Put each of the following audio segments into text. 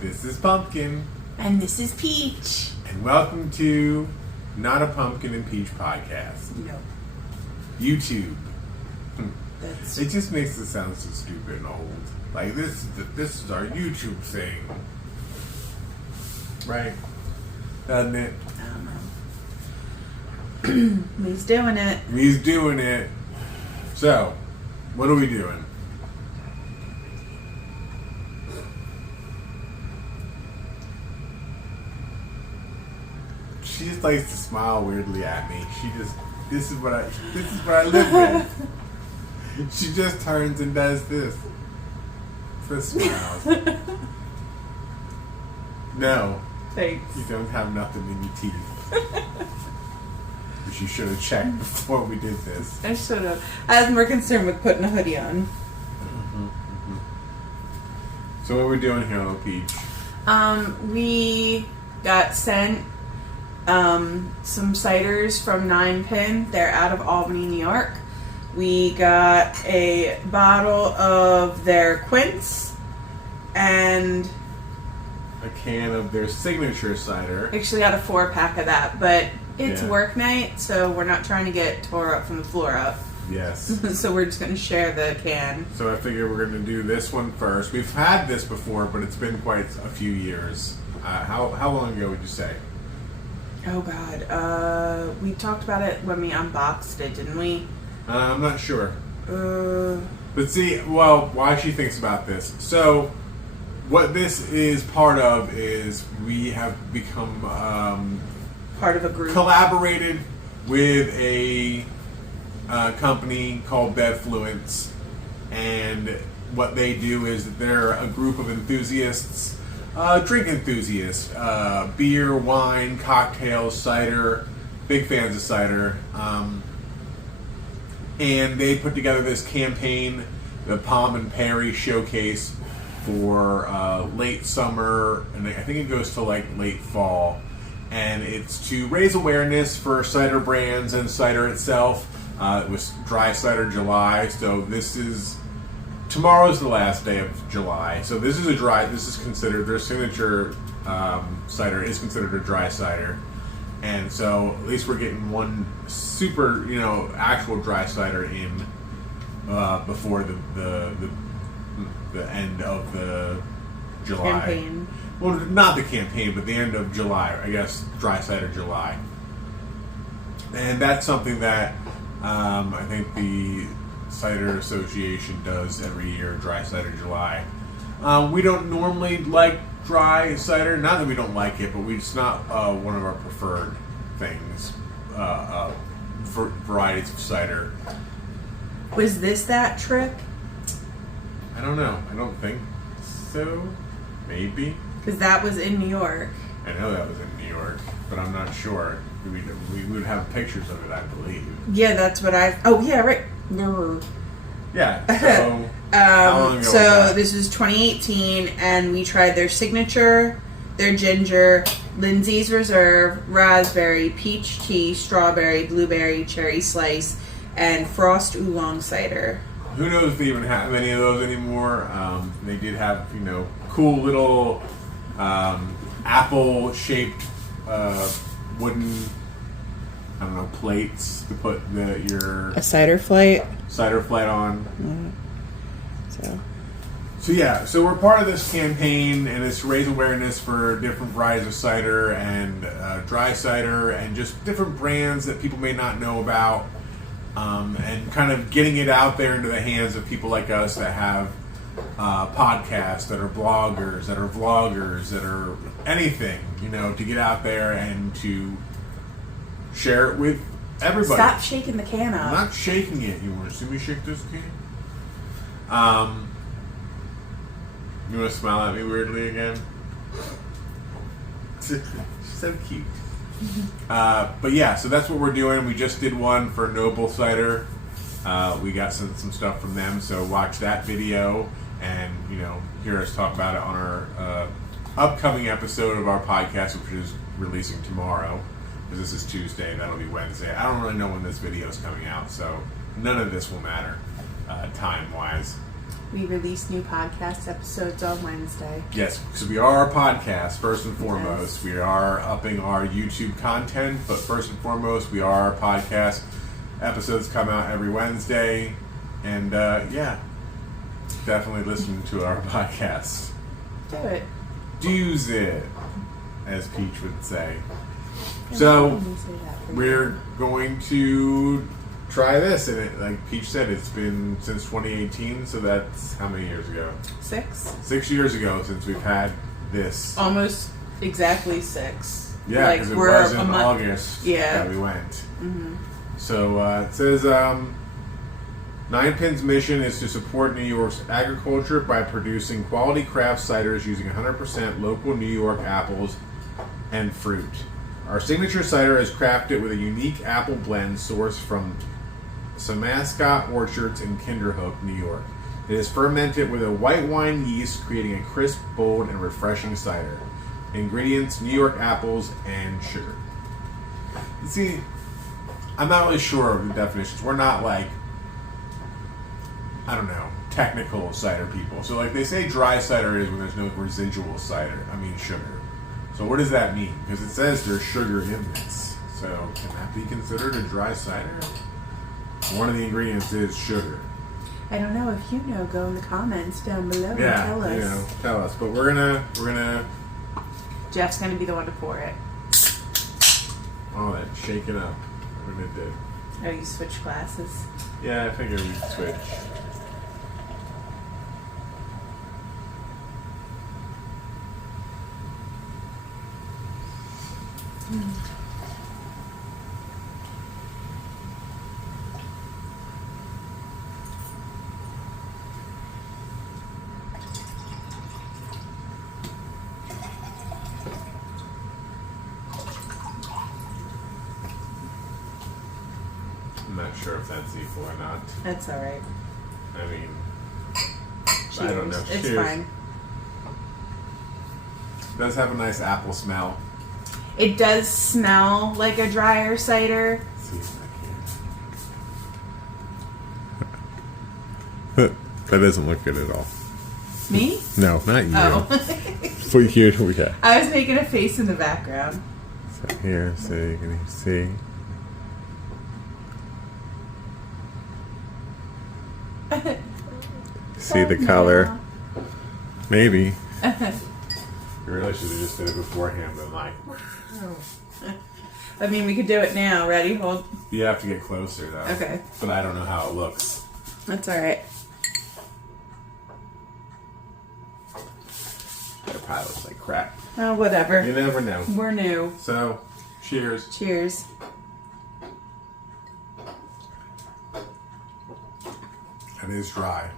This is Pumpkin. And this is Peach. And welcome to Not a Pumpkin and Peach podcast. No. YouTube. That's... It just makes it sound so stupid and old. Like, this is our YouTube thing. Right? Doesn't it? I don't know. He's doing it. He's doing it. So, what are we doing? She just likes to smile weirdly at me. This is what I live with. She just turns and does this. Just smiles. No. Thanks. You don't have nothing in your teeth. Which you should have checked before we did this. I should have. I was more concerned with putting a hoodie on. So what are we doing here, little Peach? We got sent some ciders from 9-Pin. They're out of Albany, New York. We got a bottle of their quince and a can of their signature cider. Actually got a 4-pack of that, but it's Yeah. work night, so we're not trying to get tore up from the floor up. Yes. So we're just going to share the can. So I figure we're going to do this one first. We've had this before, but it's been quite a few years. How long ago would you say? Oh God, we talked about it when we unboxed it, didn't we? I'm not sure. But see, well, why she thinks about this. So, what this is part of is we have become Part of a group. collaborated with a company called BevFluence, and what they do is that they're a group of enthusiasts, drink enthusiasts, beer, wine, cocktails, cider, big fans of cider. And they put together this campaign, the Pomme and Perry Showcase, for late summer, and I think it goes to like late fall. And it's to raise awareness for cider brands and cider itself. It was Dry Cider July, so tomorrow's the last day of July. So this is considered, their signature cider is considered a dry cider. And so at least we're getting one super, actual dry cider in before the end of the July campaign. Well, not the campaign, but the end of July. I guess Dry Cider July, and that's something that I think the Cider Association does every year. Dry Cider July. We don't normally like dry cider. Not that we don't like it, but it's not one of our preferred things. Varieties of cider. Was this that trick? I don't know. I don't think so. Maybe. Because that was in New York. I know that was in New York, but I'm not sure. We would have pictures of it, I believe. Yeah, that's what I... Oh, yeah, right. Yeah, so... how long ago was that? This was 2018, and we tried their signature, their ginger, Lindsay's Reserve, raspberry, peach tea, strawberry, blueberry, cherry slice, and frost oolong cider. Who knows if they even have any of those anymore. They did have, cool little apple-shaped wooden, plates to put your A cider flight. on. So yeah, so we're part of this campaign, and it's to raise awareness for different varieties of cider and dry cider and just different brands that people may not know about, and kind of getting it out there into the hands of people like us that have podcasts, that are bloggers, that are vloggers, that are anything, to get out there and to share it with everybody. Stop shaking the can up. I'm not shaking it. You want to see me shake this can? You want to smile at me weirdly again? She's so cute. But yeah, so that's what we're doing. We just did one for Noble Cider. We got some stuff from them, so watch that video and hear us talk about it on our upcoming episode of our podcast, which is releasing tomorrow. Because this is Tuesday, that'll be Wednesday. I don't really know when this video is coming out, so none of this will matter time-wise. We release new podcast episodes on Wednesday. Yes, because we are a podcast, first and foremost. Yes. We are upping our YouTube content, but first and foremost, we are a podcast. Episodes come out every Wednesday. And, definitely listen to our podcast. Do it. Do's it, as Peach would say. So, we're going to try this. And like Peach said, it's been since 2018, so that's how many years ago? 6. 6 years ago since we've had this. Almost exactly 6. Yeah, because it was in August that we went. Mm-hmm. So, it says, Ninepin's mission is to support New York's agriculture by producing quality craft ciders using 100% local New York apples and fruit. Our signature cider is crafted with a unique apple blend sourced from Semascot Orchards in Kinderhook, New York. It is fermented with a white wine yeast, creating a crisp, bold, and refreshing cider. Ingredients: New York apples and sugar. You see, I'm not really sure of the definitions. We're not like, I don't know, technical cider people. So like they say dry cider is when there's no residual sugar. So what does that mean? Because it says there's sugar in this. So can that be considered a dry cider? One of the ingredients is sugar. I don't know. If you know, go in the comments down below and tell us. Tell us. But we're gonna Jeff's gonna be the one to pour it. Oh, that shake it up. We're gonna do. Oh, you switch glasses? Yeah, I figured we'd switch. I'm not sure if that's equal or not. That's alright. I mean, Cheers. I don't know. It's Cheers. fine. It does have a nice apple smell. It does smell like a drier cider. Let's see if I can. That doesn't look good at all. Me? No, not you. Oh. For you, okay. I was making a face in the background. So here, so you can see. See the color? Maybe. You really should have just did it beforehand, but like. I mean, we could do it now. Ready? Hold. You have to get closer, though. Okay. But I don't know how it looks. That's alright. It probably looks like crap. Oh, whatever. You never know. We're new. So, cheers. Cheers. It is dry.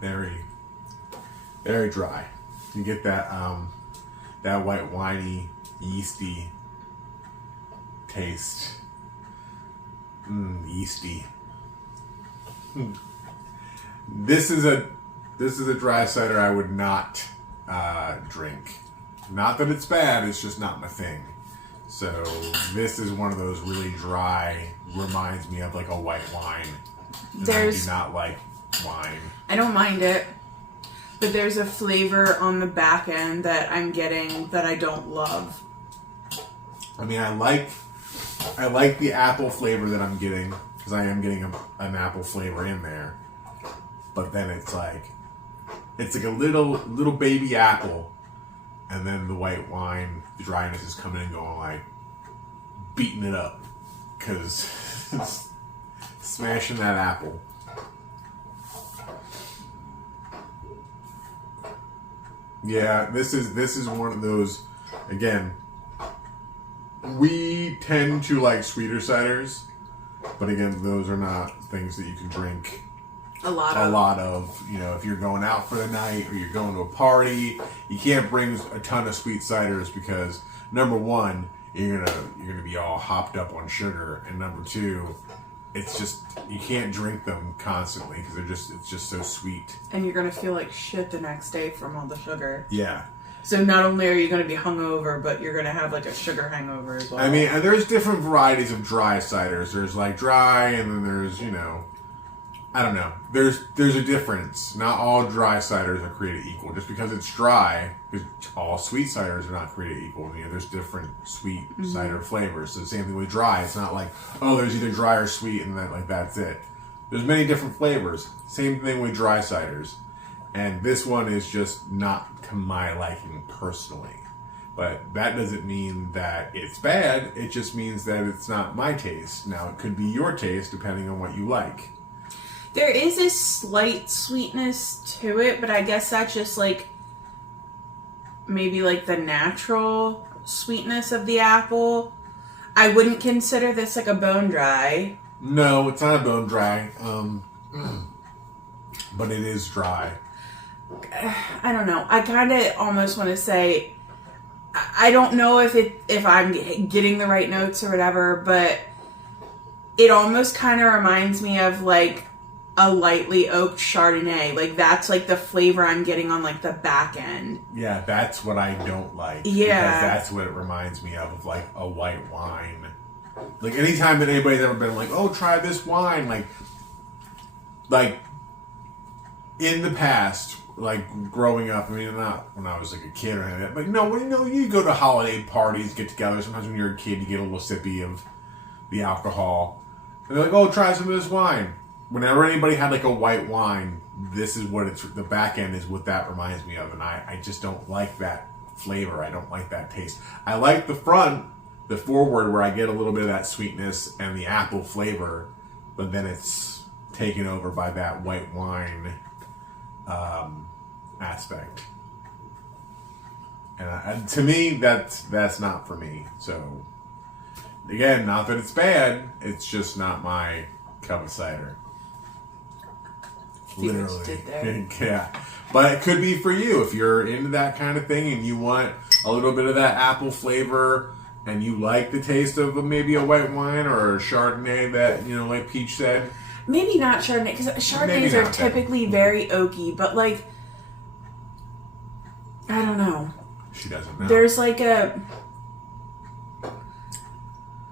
Very, very dry. You get that that white winey, yeasty taste. Yeasty. This is a dry cider I would not drink. Not that it's bad, it's just not my thing. So this is one of those really dry, reminds me of like a white wine. I do not like wine. I don't mind it, but there's a flavor on the back end that I'm getting that I don't love. I mean, I like the apple flavor that I'm getting, because I am getting an apple flavor in there. But then it's like a little baby apple, and then the white wine, the dryness is coming in, going like beating it up, because it's smashing that apple. Yeah, this is one of those. Again, we tend to like sweeter ciders, but again, those are not things that you can drink a lot of. You know, if you're going out for the night or you're going to a party, you can't bring a ton of sweet ciders because number one, you're gonna be all hopped up on sugar, and number two, it's just, you can't drink them constantly because it's just so sweet. And you're gonna feel like shit the next day from all the sugar. Yeah. So not only are you gonna be hungover, but you're gonna have like a sugar hangover as well. I mean, and there's different varieties of dry ciders. There's like dry, and then there's, I don't know. There's a difference. Not all dry ciders are created equal. Just because it's dry, because all sweet ciders are not created equal. There's different sweet cider flavors. So the same thing with dry. It's not like, oh, there's either dry or sweet, and that's it. There's many different flavors. Same thing with dry ciders. And this one is just not to my liking personally. But that doesn't mean that it's bad. It just means that it's not my taste. Now, it could be your taste depending on what you like. There is a slight sweetness to it, but I guess that's just like maybe like the natural sweetness of the apple. I wouldn't consider this like a bone dry. No, it's not a bone dry, but it is dry. I don't know. I kind of almost want to say, I don't know if I'm getting the right notes or whatever, but it almost kind of reminds me of like a lightly oaked Chardonnay. Like that's like the flavor I'm getting on like the back end. Yeah, that's what I don't like. Yeah. Because that's what it reminds me of like a white wine. Like anytime that anybody's ever been like, oh, try this wine, like in the past, like growing up, I mean, not when I was like a kid or anything, but no, you go to holiday parties, get together. Sometimes when you're a kid, you get a little sippy of the alcohol. And they're like, oh, try some of this wine. Whenever anybody had like a white wine, this is what the back end is what that reminds me of. And I just don't like that flavor. I don't like that taste. I like the front, the forward, where I get a little bit of that sweetness and the apple flavor, but then it's taken over by that white wine aspect. And to me, that's not for me. So again, not that it's bad, it's just not my cup of cider. Literally. Yeah. But it could be for you if you're into that kind of thing and you want a little bit of that apple flavor and you like the taste of maybe a white wine or a Chardonnay that, like Peach said. Maybe not Chardonnay, because Chardonnays are typically very oaky, but like, I don't know. She doesn't know. There's like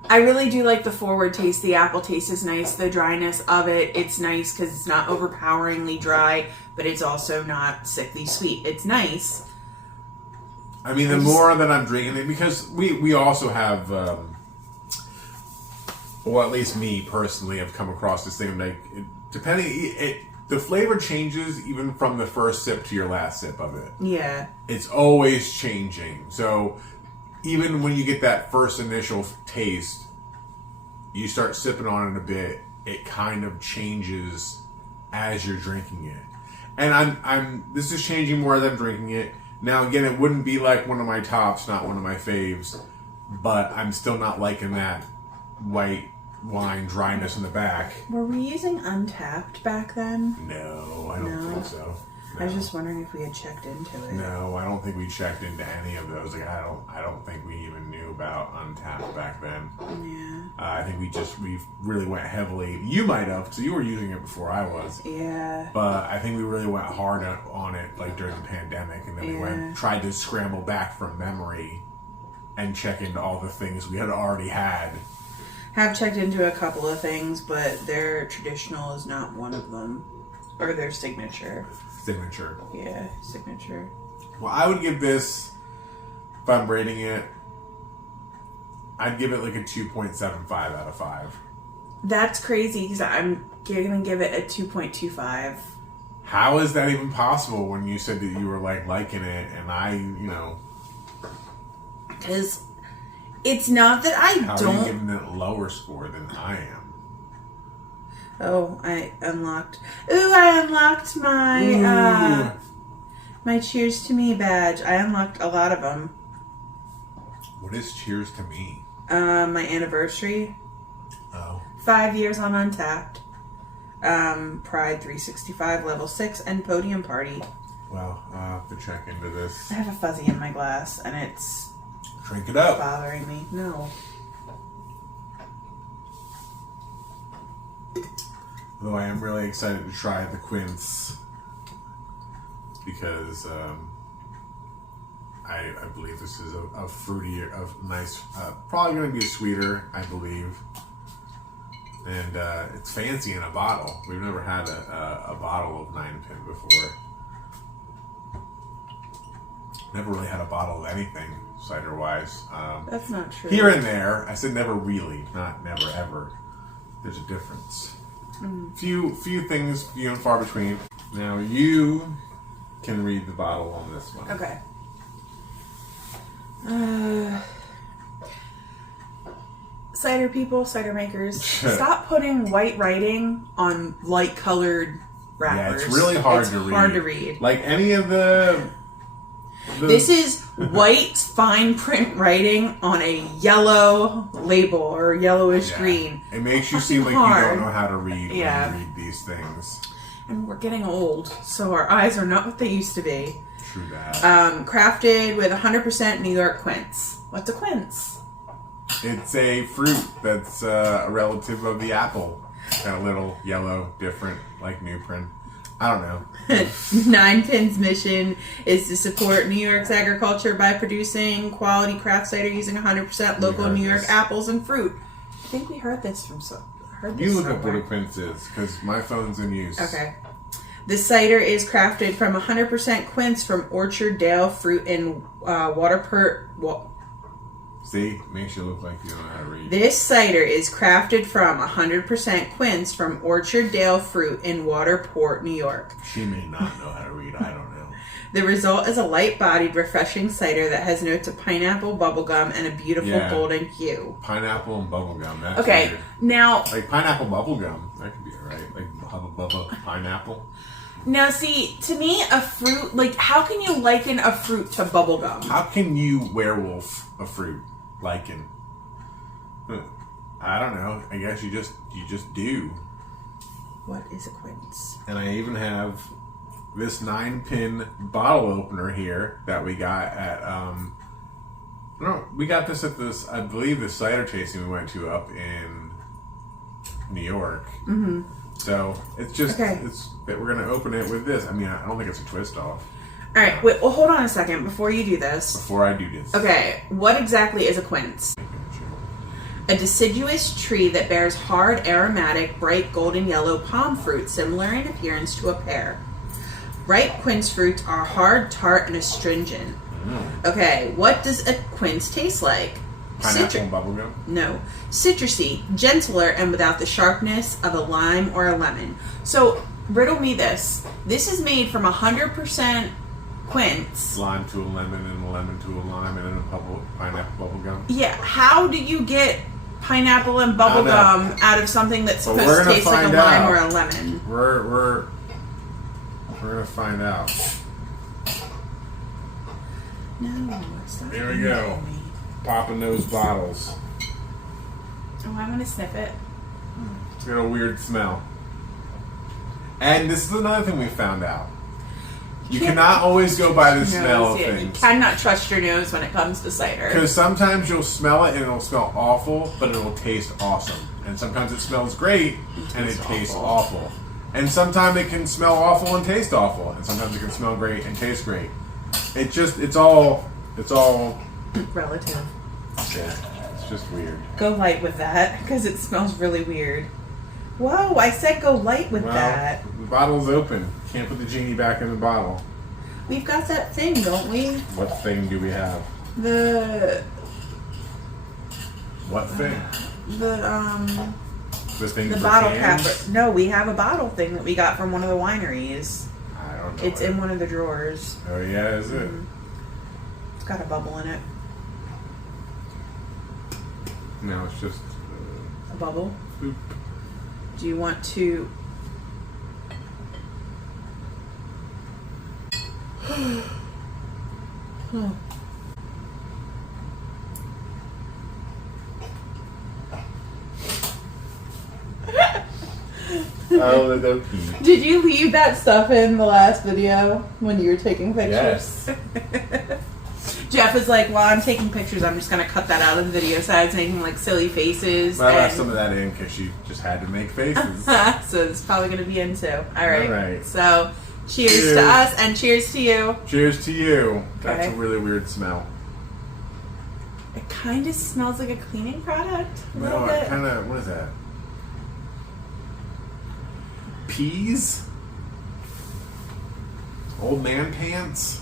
I really do like the forward taste. The apple taste is nice. The dryness of it's nice because it's not overpoweringly dry, but it's also not sickly sweet. It's nice. I mean, the more that I'm drinking it, because we also have, or at least me personally, have come across this thing like the flavor changes even from the first sip to your last sip of it. Yeah, it's always changing. So even when you get that first initial taste, you start sipping on it a bit, it kind of changes as you're drinking it. And this is changing more as I'm drinking it. Now again, it wouldn't be like one of my tops, not one of my faves, but I'm still not liking that white wine dryness in the back. Were we using Untapped back then? No, I don't think so. No. I was just wondering if we had checked into it. No, I don't think we checked into any of those. Like I don't think we even knew about Untapped back then. Yeah. I think we really went heavily. You might have, because you were using it before I was. Yeah. But I think we really went hard on it, like during the pandemic, and then we tried to scramble back from memory and check into all the things we had already had. Have checked into a couple of things, but their traditional is not one of them, or their signature. Signature. Yeah, signature. Well, I would give this, if I'm rating it, I'd give it like a 2.75 out of 5. That's crazy, because I'm going to give it a 2.25. How is that even possible when you said that you were liking it and I, Because it's not that I How don't... are you giving it a lower score than I am? Oh, I unlocked... Ooh, I unlocked my... my Cheers to Me badge. I unlocked a lot of them. What is Cheers to Me? My anniversary. Oh. 5 years on Untapped. Pride 365 level 6 and Podium Party. Well, I'll have to check into this. I have a fuzzy in my glass and it's Drink it up. bothering me. No. Though I am really excited to try the quince because I believe this is a fruity, nice, probably going to be a sweeter, I believe. And it's fancy in a bottle. We've never had a bottle of 9 Pin before. Never really had a bottle of anything cider-wise. That's not true. Here and there. I said never really, not never ever. There's a difference. Few things few and far between. Now you can read the bottle on this one. Okay. Cider people, cider makers, stop putting white writing on light colored wrappers. Yeah, it's really hard to read. It's hard to read. Like any of the This is white fine print writing on a yellow label or yellowish green. It makes you seem like hard. you don't know how to read when you Yeah. read these things. And we're getting old, so our eyes are not what they used to be. True that. Crafted with 100% New York quince. What's a quince? It's a fruit that's a relative of the apple. Got a little yellow, different, like new print. I don't know. 9 Pin's mission is to support New York's agriculture by producing quality craft cider using 100% local New York apples and fruit. I think we heard this from You look up what a quince is, because my phone's in use. Okay. The cider is crafted from 100% quince from Orchard Dale fruit and See? Makes you look like you don't know how to read. This cider is crafted from 100% quince from Orchard Dale fruit in Waterport, New York. She may not know how to read. I don't know. The result is a light-bodied, refreshing cider that has notes of pineapple, bubblegum, and a beautiful golden hue. Pineapple and bubblegum. That's Okay, weird. now... Like pineapple bubblegum. That could be alright. Like Hubba Bubba pineapple. Now, see, to me, a fruit... Like, how can you liken a fruit to bubblegum? How can you werewolf a fruit? Liken. I don't know. I guess you just do. What is a quince? And I even have this 9 Pin bottle opener here that we got at we got this at this, I believe, the cider tasting we went to up in New York. Mm-hmm. So it's just it's that we're gonna open it with this. I mean, I don't think it's a twist off. All right, wait. Well, hold on a second before you do this. Before I do this. Okay, what exactly is a quince? A deciduous tree that bears hard, aromatic, bright golden yellow palm fruit similar in appearance to a pear. Ripe quince fruits are hard, tart, and astringent. Okay, what does a quince taste like? Pineapple and bubblegum? No. Citrusy, gentler, and without the sharpness of a lime or a lemon. So, riddle me this. This is made from 100% quince. Lime to a lemon and a lemon to a lime and then a pineapple bubblegum. Yeah, how do you get pineapple and bubblegum out of something that's supposed to taste like a lime or a lemon? We're gonna find out. No, it's not. Here we go. Popping those bottles. Oh, I'm gonna sniff it. It's got a weird smell. And this is another thing we found out. You cannot always go by the smell of things. You cannot trust your nose when it comes to cider. Because sometimes you'll smell it and it'll smell awful, but it'll taste awesome. And sometimes it smells great and it tastes awful. And sometimes it can smell awful and taste awful. And sometimes it can smell great and taste great. It's all relative. Yeah, it's just weird. Go light with that, because it smells really weird. Whoa, I said go light with that. The bottle's open. Can't put the genie back in the bottle. We've got that thing, don't we? What thing do we have? What thing? The thing the for bottle cans? capper. No, we have a bottle thing that we got from one of the wineries. I don't know. It's in one of the drawers. Oh yeah, is it? It's got a bubble in it. No, it's just A bubble? boop. Do you want to... Oh. Oh, the dokie. Did you leave that stuff in the last video when you were taking pictures? Yes. Jeff is like, while I'm taking pictures, I'm just going to cut that out of the video so I was making like silly faces. I left some of that in because she just had to make faces. So it's probably going to be in too. All right. All right. So cheers to us and cheers to you. Cheers to you. That's Okay. a really weird smell. It kind of smells like a cleaning product. A No, little I bit. kind of, what is that? peas? Old man pants?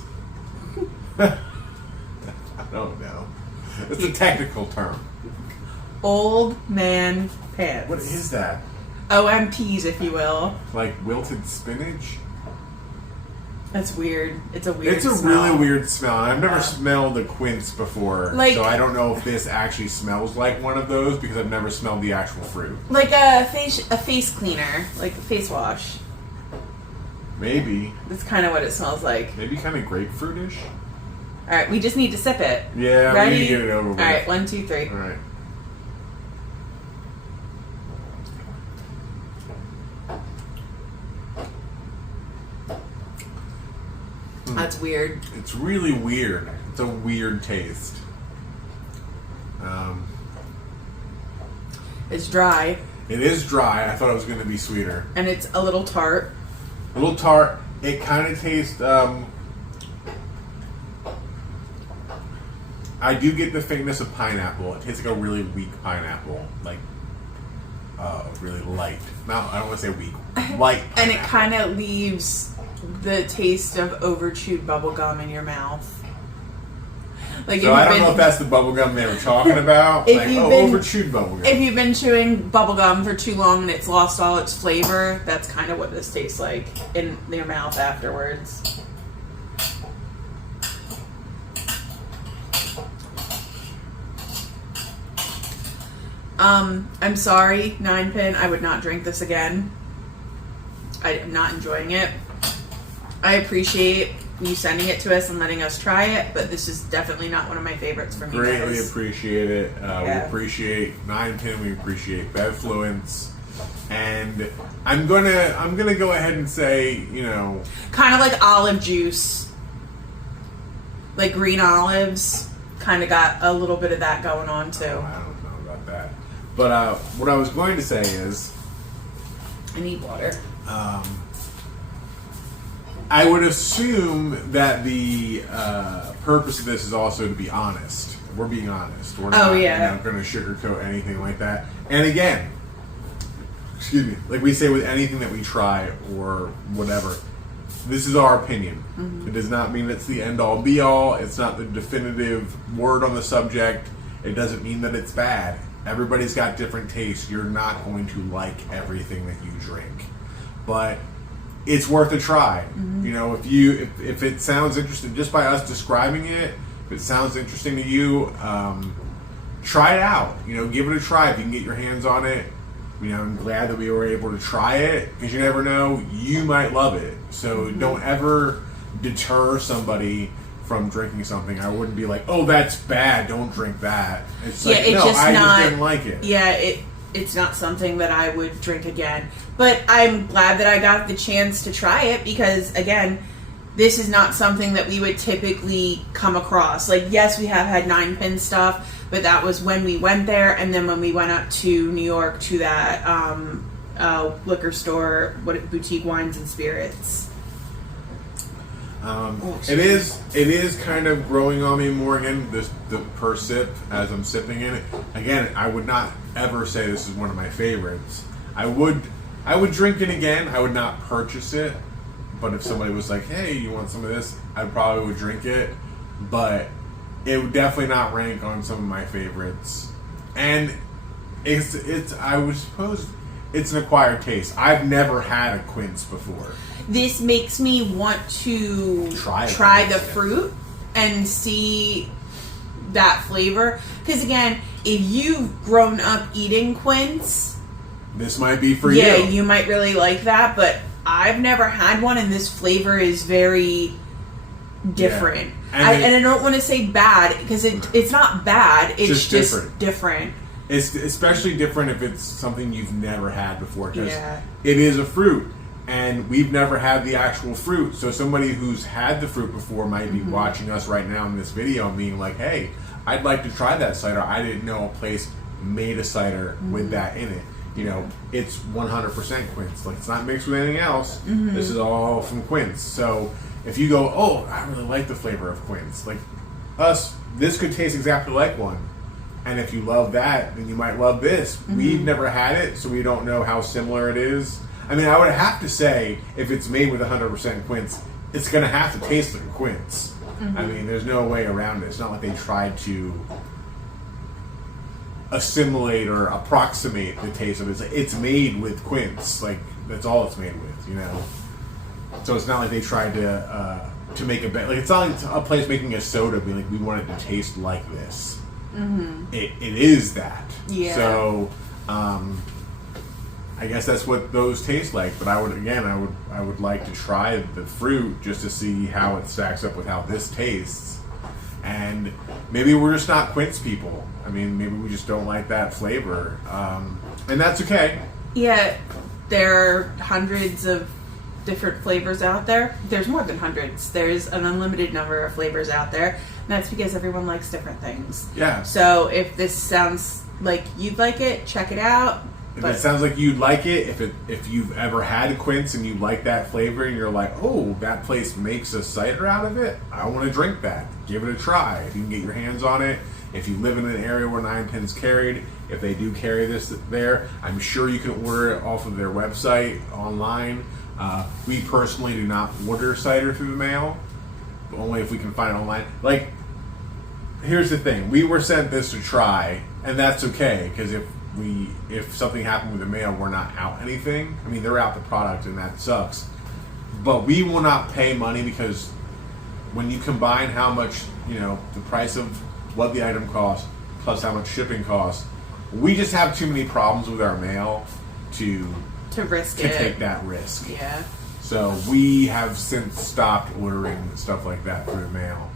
I don't know. It's a technical term. Old man pants. What is that? OMPs, if you will. Like wilted spinach? That's weird. It's a weird It's a smell. really weird smell. I've never smelled a quince before, so I don't know if this actually smells like one of those because I've never smelled the actual fruit. Like a face cleaner, like a face wash. Maybe. That's kind of what it smells like. Maybe kind of grapefruitish? All right, we just need to sip it. Yeah, Ready? we need to get it over with. All right, 1, 2, 3. All right. That's weird. It's really weird. It's a weird taste. It's dry. It is dry. I thought it was going to be sweeter. And it's a little tart. A little tart. It kind of tastes... I do get the faintness of pineapple. It tastes like a really weak pineapple. Like, really light. No, I don't want to say weak. Light pineapple. And it kind of leaves the taste of overchewed bubble gum in your mouth. Like, so I don't know if that's the bubble gum they were talking about. Like, overchewed bubble gum. If you've been chewing bubble gum for too long and it's lost all its flavor, that's kind of what this tastes like in your mouth afterwards. I'm sorry, 9-pin. I would not drink this again. I am not enjoying it. I appreciate you sending it to us and letting us try it, but this is definitely not one of my favorites from you Greatly guys. appreciate it. We appreciate 9-pin. We appreciate BevFluence. And I'm gonna go ahead and say, kind of like olive juice, like green olives. Kind of got a little bit of that going on too. I don't know about that. But what I was going to say is, I need water. I would assume that the purpose of this is also to be honest. We're being honest. We're not going to sugarcoat anything like that. And again, excuse me, like we say with anything that we try or whatever, this is our opinion. Mm-hmm. It does not mean it's the end-all, be-all. It's not the definitive word on the subject. It doesn't mean that it's bad. Everybody's got different tastes. You're not going to like everything that you drink. But it's worth a try. Mm-hmm. If it sounds interesting, just by us describing it, if it sounds interesting to you, try it out. Give it a try if you can get your hands on it. I'm glad that we were able to try it because you never know, you might love it. So mm-hmm. Don't ever deter somebody from drinking something. I wouldn't be like, "Oh, that's bad. Don't drink that." It's like, I just didn't like it. Yeah, it's not something that I would drink again. But I'm glad that I got the chance to try it because, again, this is not something that we would typically come across. Like, yes, we have had 9-pin stuff, but that was when we went there, and then when we went up to New York to that liquor store, Boutique Wines and Spirits. It is kind of growing on me more again, the per sip as I'm sipping in it. Again, I would not ever say this is one of my favorites. I would drink it again. I would not purchase it, but if somebody was like, "Hey, you want some of this?" I probably would drink it, but it would definitely not rank on some of my favorites. And it's I would suppose it's an acquired taste. I've never had a quince before. This makes me want to try the fruit and see that flavor. Because again, if you've grown up eating quince, this might be for you. Yeah, you might really like that. But I've never had one, and this flavor is very different. Yeah. And I don't want to say bad because it's not bad. It's just different. It's especially different if it's something you've never had before because it is a fruit. And we've never had the actual fruit. So somebody who's had the fruit before might be watching us right now in this video and being like, "Hey, I'd like to try that cider. I didn't know a place made a cider with that in it." It's 100% quince. Like, it's not mixed with anything else. Mm-hmm. This is all from quince. So if you go, "Oh, I really like the flavor of quince," like us, this could taste exactly like one. And if you love that, then you might love this. Mm-hmm. We've never had it, so we don't know how similar it is. I mean, I would have to say, if it's made with 100% quince, it's going to have to taste like a quince. I mean, there's no way around it. It's not like they tried to assimilate or approximate the taste of it. It's made with quince. Like, that's all it's made with, you know? So it's not like they tried to make a bet. Like, it's not like a place making a soda being like, we want it to taste like this. It is that. Yeah. So, I guess that's what those taste like. But I would like to try the fruit just to see how it stacks up with how this tastes. And maybe we're just not quince people. I mean, maybe we just don't like that flavor. And that's okay. Yeah, there are hundreds of different flavors out there. There's more than hundreds. There's an unlimited number of flavors out there. And that's because everyone likes different things. Yeah. So if this sounds like you'd like it, check it out. If it sounds like you'd like it, if you've ever had a quince and you like that flavor and you're like, oh, that place makes a cider out of it, I want to drink that. Give it a try. If you can get your hands on it, if you live in an area where 910's carried, if they do carry this there, I'm sure you can order it off of their website online. We personally do not order cider through the mail, but only if we can find it online. Like, here's the thing: we were sent this to try, and that's okay because if something happened with the mail, we're not out anything. I mean, they're out the product, and that sucks. But we will not pay money because when you combine how much, the price of what the item costs plus how much shipping costs, we just have too many problems with our mail to take that risk. Yeah. So we have since stopped ordering stuff like that through the mail,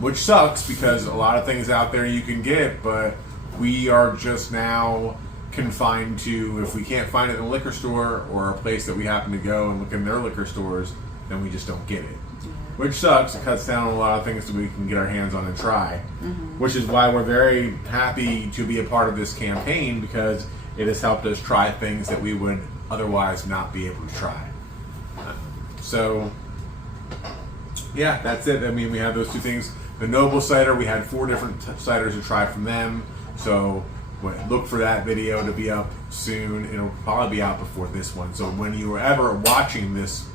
which sucks because a lot of things out there you can get, but we are just now confined to, if we can't find it in a liquor store or a place that we happen to go and look in their liquor stores, then we just don't get it. Which sucks. It cuts down on a lot of things that we can get our hands on and try. Which is why we're very happy to be a part of this campaign, because it has helped us try things that we would otherwise not be able to try. So, yeah, that's it. I mean, we have those two things. The Noble cider, we had 4 different ciders to try from them. So look for that video to be up soon. It'll probably be out before this one. So when you are ever watching this,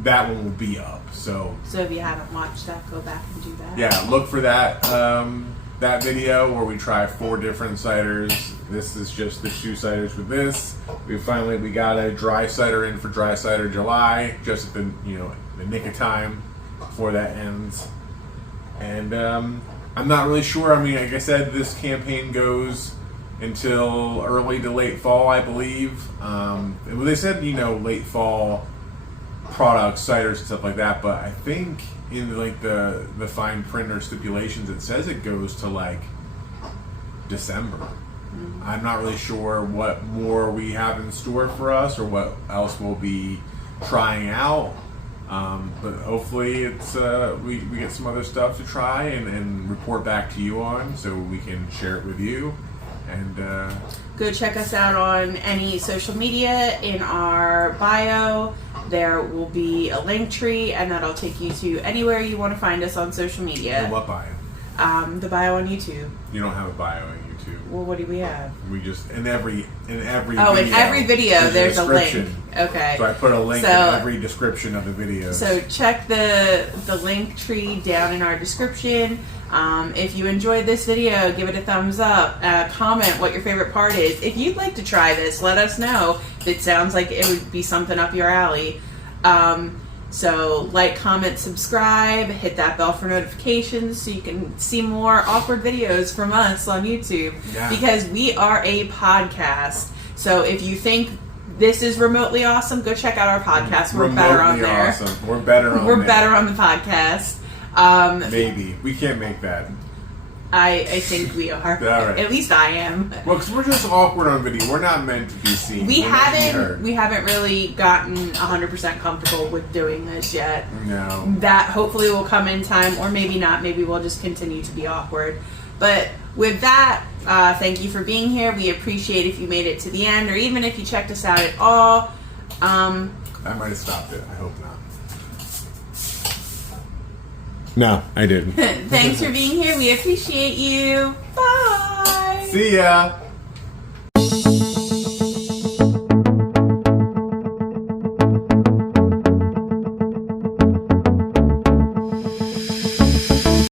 that one will be up. So if you haven't watched that, go back and do that. Yeah, look for that that video where we try 4 different ciders. This is just the 2 ciders with this. We got a dry cider in for Dry Cider July, just at the nick of time before that ends. And I'm not really sure. I mean, like I said, this campaign goes until early to late fall, I believe. They said, late fall products, ciders and stuff like that, but I think in the fine print or stipulations, it says it goes to December. I'm not really sure what more we have in store for us or what else we'll be trying out. But hopefully it's we get some other stuff to try and report back to you on, so we can share it with you. And go check us out on any social media. In our bio, there will be a link tree, and that'll take you to anywhere you want to find us on social media. what bio? The bio on YouTube. You don't have a bio on YouTube. Well, what do we have? We just in every in every video there's a link. Okay. So I put a link in every description of the video. So check the link tree down in our description. If you enjoyed this video, give it a thumbs up. Comment what your favorite part is. If you'd like to try this, let us know. If it sounds like it would be something up your alley. So like, comment, subscribe, hit that bell for notifications so you can see more awkward videos from us on YouTube. Yeah. Because we are a podcast. So if you think this is remotely awesome, go check out our podcast. We're better on there. Awesome. We're better on We're better on the podcast. Maybe. We can't make that. I think we are. All right. At least I am. Well, because we're just awkward on video. We're not meant to be seen. We haven't really gotten 100% comfortable with doing this yet. No. That hopefully will come in time, or maybe not. Maybe we'll just continue to be awkward. But with that, thank you for being here. We appreciate if you made it to the end, or even if you checked us out at all. I might have stopped it. I hope not. No, I didn't. Thanks for being here. We appreciate you. Bye. See ya.